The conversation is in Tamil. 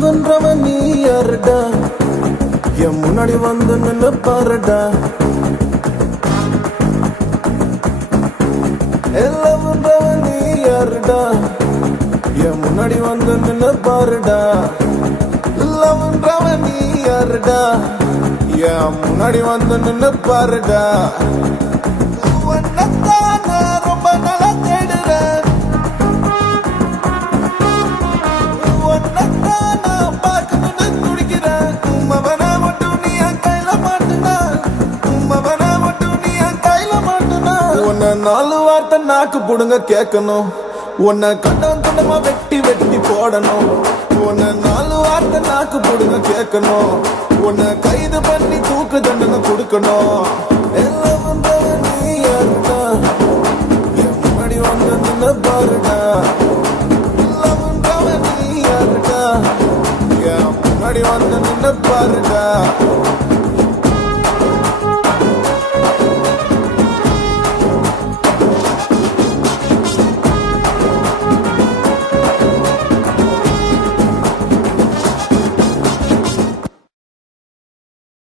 லவ்ன்றவன் நீ யாருடா, என் முன்னாடி வந்து நின்னு பாருடா. லவ்ன்றவன் நீ யாருடா, என் முன்னாடி வந்து நின்னு பாருடா. லவ்ன்றவன் நீ யாருடா, என் முன்னாடி வந்து நின்னு பாருடா. உன்னைத்தான் நான் ரொம்ப நாளா தேடுறேன், உன்னைத்தான் நான் பார்க்கணும்னு துடிக்கிறேன். உம்மவனை மட்டும் நீ என் கையில மாட்டுனா, உம்மவனை மட்டும் நீ என் கையில மாட்டுனா. உன்னை 4 வார்த்தை நாக்கு புடுங்க கேட்கணும், உன்னை கண்டம் துண்டமா வெட்டி வெட்டி போடணும். உன்னை 4 வார்த்தை நாக்கு புடுங்க கேட்கணும், உன்னை கைது பண்ணி தூக்கு தண்டனை கொடுக்கணும். எல்லாம் வந்தவன் நீ யாருடா, என் முன்னாடி வந்து நின்னு பாருடா. எல்லாம் வந்தவன் நீ யாருடா, என் முன்னாடி வந்து நின்னு பாருடா.